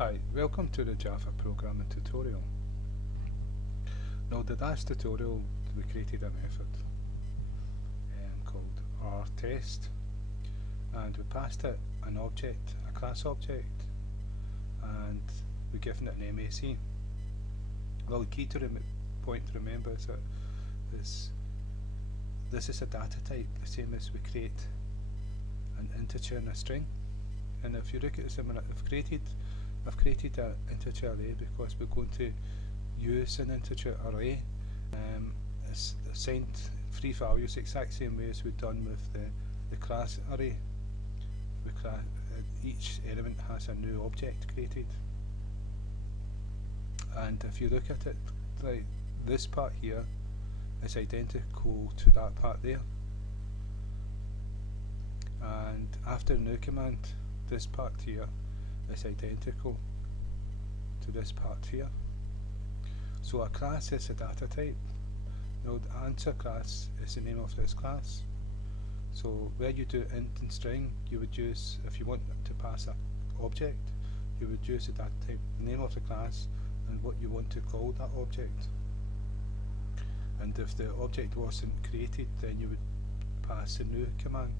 Hi, welcome to the Java programming tutorial. Now the last tutorial we created a method called rtest, and we passed it an object, a class object, and we given it an MAC. Well, the key to point to remember is that this is a data type, the same as we create an integer and a string. And if you look at this, I've created an integer array because we're going to use an integer array. It's assigned three values, the exact same way as we've done with the class array. Each element has a new object created. And if you look at it, like this part here is identical to that part there. And after the new command, this part here is identical to this part here. So a class is a data type. Now the answer class is the name of this class. So where you do int and string, you would use, if you want to pass an object, you would use the data type, the name of the class, and what you want to call that object. And if the object wasn't created, then you would pass a new command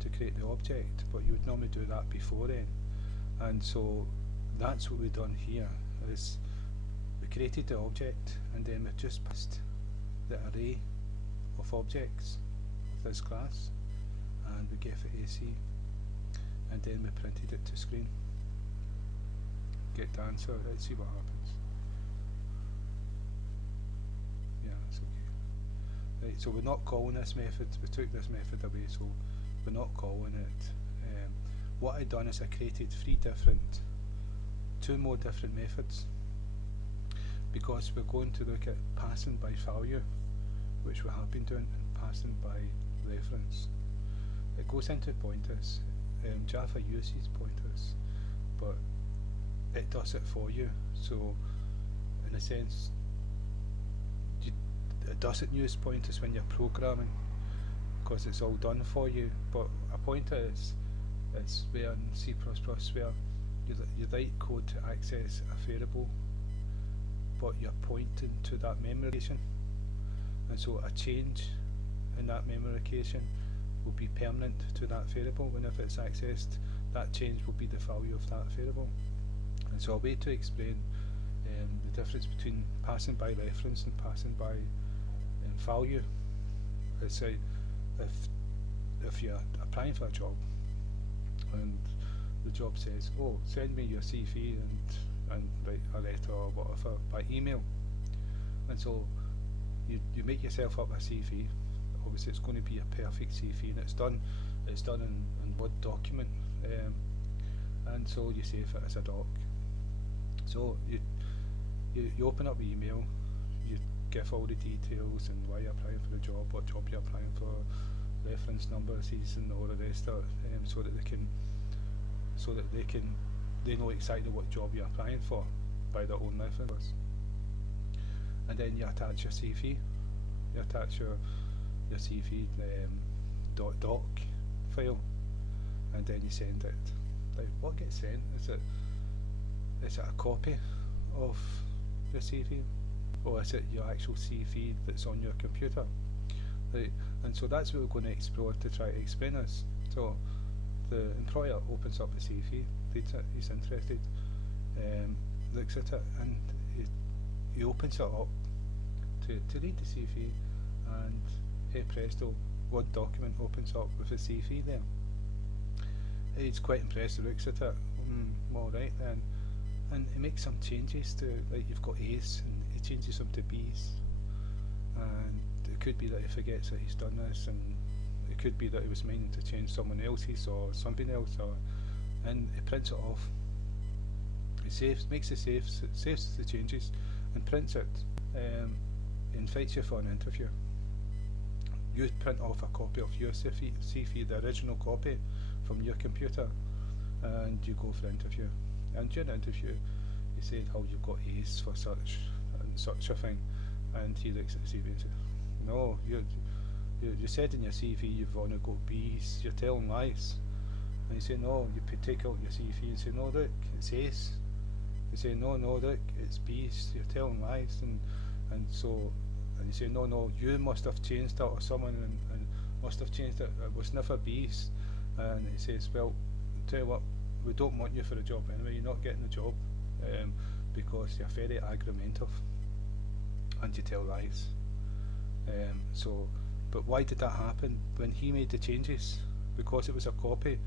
to create the object, but you would normally do that before then. And so that's what we've done here, is we created the object and then we've just passed the array of objects of this class, and we gave it AC, and then we printed it to screen. Get the answer, let's see what happens. Yeah, that's okay. Right, so we're not calling this method, we took this method away, so we're not calling it. What I've done is I created two more different methods, because we're going to look at passing by value, which we have been doing, and passing by reference. It goes into pointers. Java uses pointers, but it does it for you. So in a sense, it doesn't use pointers when you're programming, because it's all done for you. But a pointer is, it's where in C++ where you write code to access a variable, but you're pointing to that memory location, and so a change in that memory location will be permanent to that variable. Whenever it's accessed, that change will be the value of that variable. And so a way to explain the difference between passing by reference and passing by value is, say, if you're applying for a job and the job says, oh, send me your CV and write a letter or whatever by email, and so you make yourself up a CV. Obviously it's going to be a perfect CV, and it's done in Word document, and so you save it as a doc. So you open up the email, you give all the details and why you're applying for the job, what job you're applying for, reference numbers and all the rest of it, so that they know exactly what job you're applying for by their own reference. And then you attach your CV. You attach your CV .doc file, and then you send it. Like, what gets sent? Is it a copy of your CV, or is it your actual CV that's on your computer? Right. And so that's what we're going to explore to try to explain this. So the employer opens up the CV, reads it, he's interested, looks at it, and he opens it up to read the CV, and hey presto, Word document opens up with the CV there. He's quite impressed, he looks at it, alright then, and he makes some changes to, like, you've got A's, and he changes them to B's, and it could be that he forgets that he's done this, and it could be that he was meaning to change someone else's or something else, and he prints it off. He makes the saves the changes, and prints it. Invites you for an interview. You print off a copy of your CV, the original copy, from your computer, and you go for an interview. And during the interview, you say how you've got A's for such and such a thing, and he looks at the CV and says, no, you said in your CV you've only got B's, you're telling lies. And you say, no, you take out your CV and say, no, look, it's A's, You say, no, look, it's B's, you're telling lies, and you say, no, you must have changed it, or someone and must have changed it. It was never B's. And he says, well, tell you what, we don't want you for a job anyway. You're not getting the job because you're very argumentative and you tell lies. But why did that happen? When he made the changes, because it was a copy,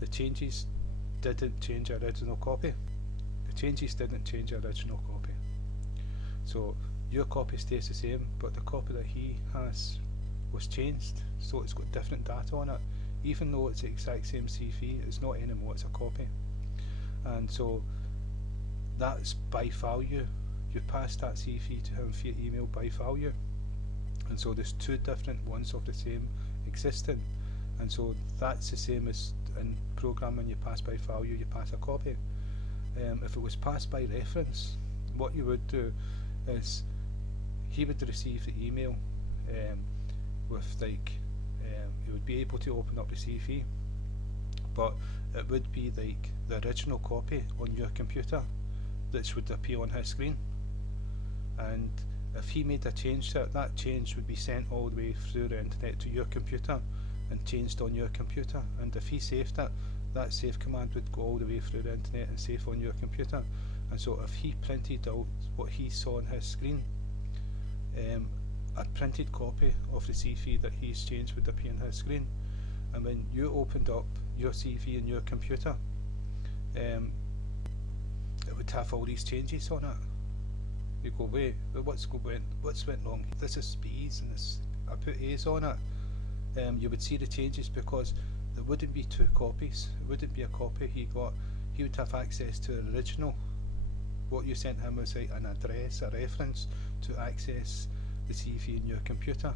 the changes didn't change the original copy. The changes didn't change the original copy. So your copy stays the same, but the copy that he has was changed, so it's got different data on it. Even though it's the exact same CV, it's not anymore, it's a copy. And so that's by value. You pass that CV to him via email by value. And so there's two different ones of the same existing. And so that's the same as in programming. You pass by value, you pass a copy. If it was passed by reference, what you would do is he would receive the email with like he would be able to open up the CV, but it would be like the original copy on your computer that would appear on his screen. And if he made a change to it, that change would be sent all the way through the internet to your computer and changed on your computer. And if he saved it, that save command would go all the way through the internet and save on your computer. And so if he printed out what he saw on his screen, a printed copy of the CV that he's changed would appear on his screen. And when you opened up your CV in your computer, it would have all these changes on it. You go, wait, what's went wrong? This is B's and this, I put A's on it. You would see the changes because there wouldn't be two copies. It wouldn't be a copy he got. He would have access to the original. What you sent him was like an address, a reference to access the CV in your computer.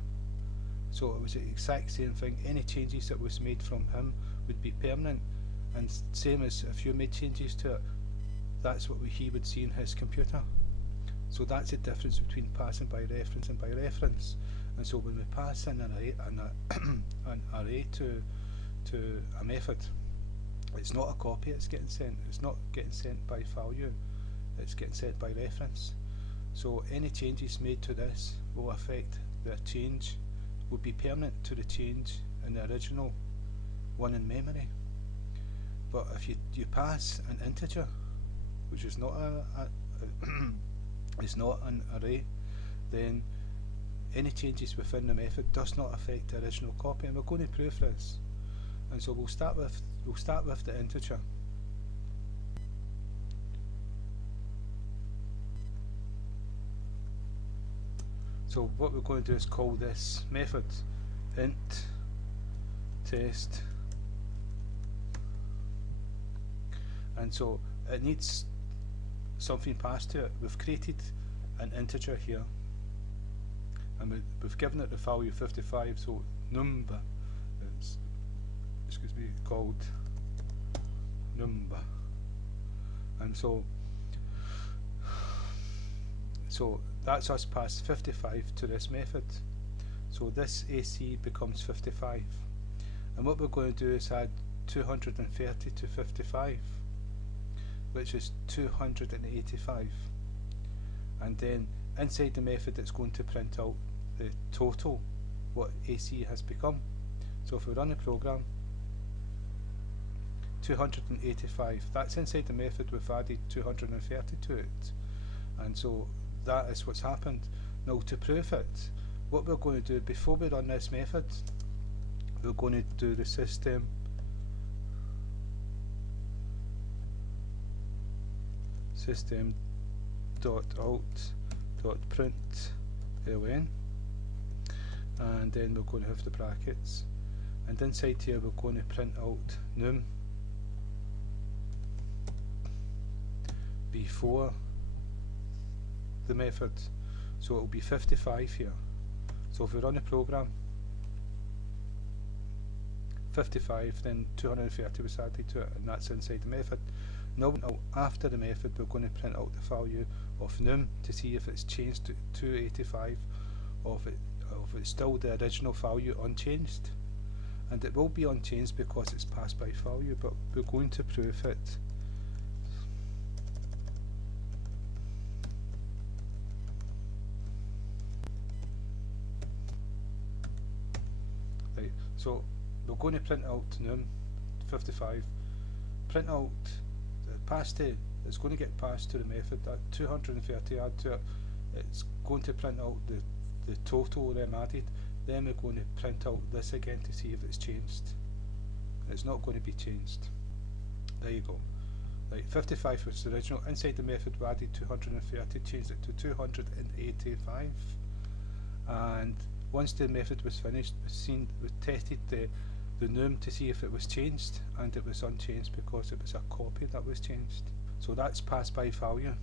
So it was the exact same thing. Any changes that was made from him would be permanent, and same as if you made changes to it, that's what he would see in his computer. So that's the difference between passing by reference and by reference. And so when we pass in an array to a method, it's not a copy it's getting sent. It's not getting sent by value, it's getting sent by reference. So any changes made to this will affect the change, will be permanent to the change in the original one in memory. But if you pass an integer, which is not is not an array, then any changes within the method does not affect the original copy, and we're going to prove this. And so we'll start with the integer. So what we're going to do is call this method int test, and so it needs something passed to it. We've created an integer here, and we've given it the value 55, so number is, called number. And so that's us passed 55 to this method. So this AC becomes 55, and what we're going to do is add 230 to 55, which is 285, and then inside the method it's going to print out the total, what AC has become. So if we run the program, 285, that's inside the method. We've added 230 to it, and so that is what's happened. Now to prove it, what we're going to do before we run this method, we're going to do the system system.out.println, and then we're going to have the brackets, and inside here we're going to print out num before the method. So it will be 55 here. So if we run the program, 55, then 230 was added to it, and that's inside the method. Now after the method we're going to print out the value of num to see if it's changed to 285, or if it's still the original value unchanged. And it will be unchanged because it's passed by value, but we're going to prove it. So we're going to print out num 55, print out pass to, it's going to get passed to the method that 230 add to it. It's going to print out the total of them added. Then we're going to print out this again to see if it's changed. It's not going to be changed. There you go. Right, 55 was the original. Inside the method we added 230, changed it to 285. And once the method was finished, we tested the num to see if it was changed, and it was unchanged because it was a copy that was changed. So that's pass by value.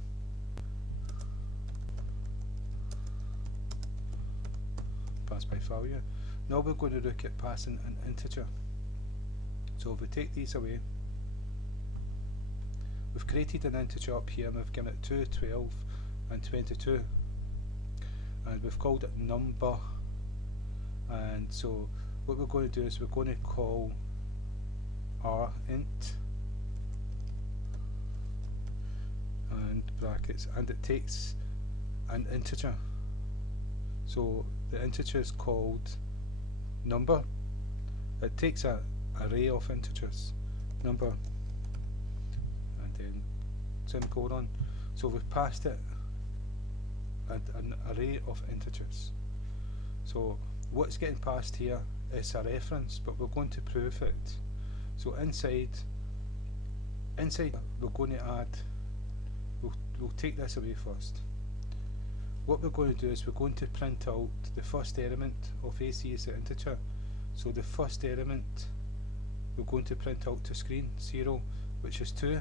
Pass by value. Now we're going to look at passing an integer. So if we take these away, we've created an integer up here and we've given it 2, 12 and 22, and we've called it number. And so what we're going to do is we're going to call our int and brackets, and it takes an integer. So the integer is called number. It takes an array of integers, number, and then semicolon. So we've passed it an array of integers. So what's getting passed here is a reference, but we're going to prove it. So inside we're going to add, we'll take this away first. What we're going to do is we're going to print out the first element of AC as an integer. So the first element we're going to print out to screen 0, which is 2.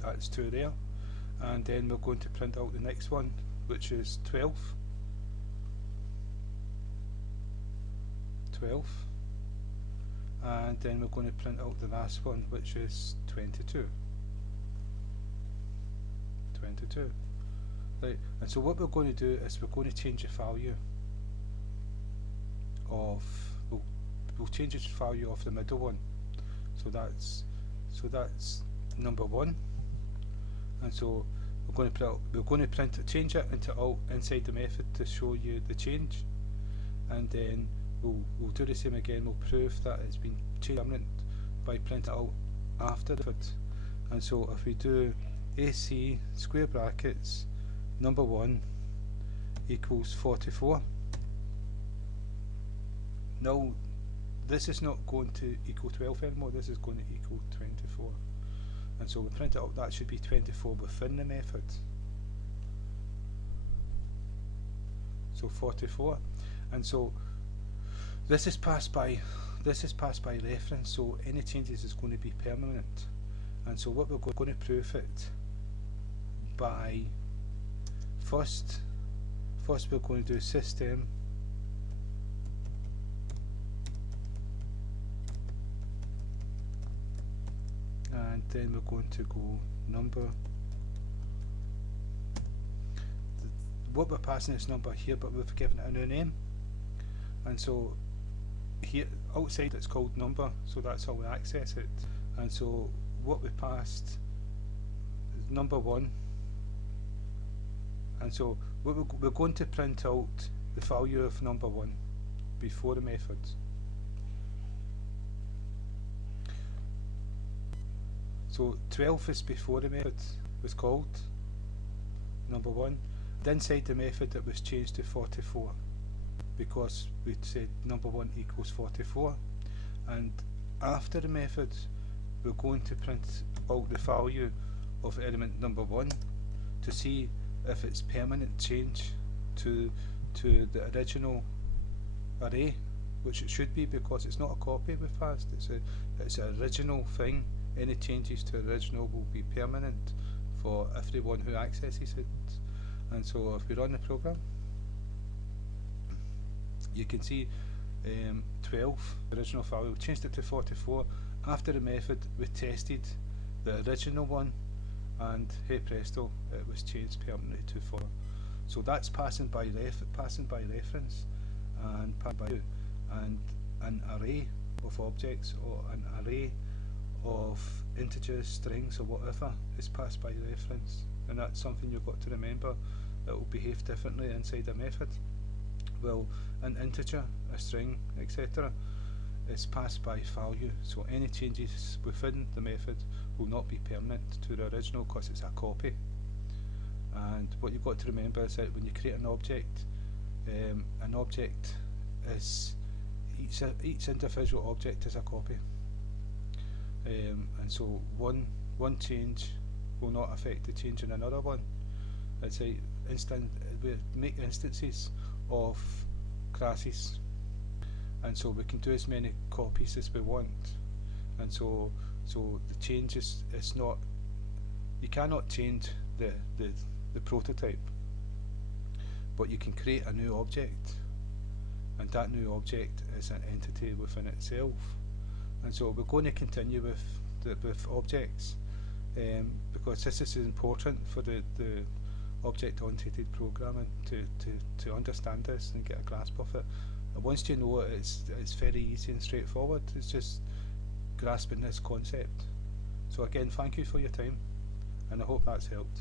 That's 2 there. And then we're going to print out the next one, which is 12. 12. And then we're going to print out the last one, which is 22. 22. Right, and so what we're going to do is we're going to change the value of, we'll change the value of the middle one. So that's number 1. And so we're going to change it into alt inside the method to show you the change, and then we'll do the same again. We'll prove that it's been changed by printing it out after the method. And so if we do AC square brackets number 1 equals 44. Now this is not going to equal 12 anymore, this is going to equal 24. And so we print it out, that should be 24 within the method. So 44. And so this is passed by reference, so any changes is going to be permanent. And so what we're going to prove it by, first we're going to do system and then we're going to go number. What we're passing is number here, but we've given it a new name, and so here outside it's called number, so that's how we access it. And so what we passed is number 1, and so we're going to print out the value of number 1 before the method. So 12 is before the method was called, number 1. Then inside the method it was changed to 44 because we said number 1 equals 44, and after the method we're going to print out the value of element number 1 to see if it's permanent change to the original array, which it should be because it's not a copy we've passed, it's an original thing. Any changes to the original will be permanent for everyone who accesses it. And so if we run the program, you can see 12, the original value, we changed it to 44. After the method we tested the original one, and hey presto, it was changed permanently to 4. So that's passing by reference, and an array of objects or an array of integers, strings or whatever is passed by reference, and that's something you've got to remember. It will behave differently inside a method. Well, an integer, a string, etc. is passed by value, so any changes within the method will not be permanent to the original because it's a copy. And what you've got to remember is that when you create an object is each individual object is a copy, and so one change will not affect the change in another one. It's a we make instances of classes, and so we can do as many copies as we want, and so the change is not, you cannot change the prototype, but you can create a new object, and that new object is an entity within itself. And so we're going to continue with objects, because this is important for the object-oriented programming to understand this and get a grasp of it. And once you know it, it's very easy and straightforward. It's just grasping this concept. So again, thank you for your time, and I hope that's helped.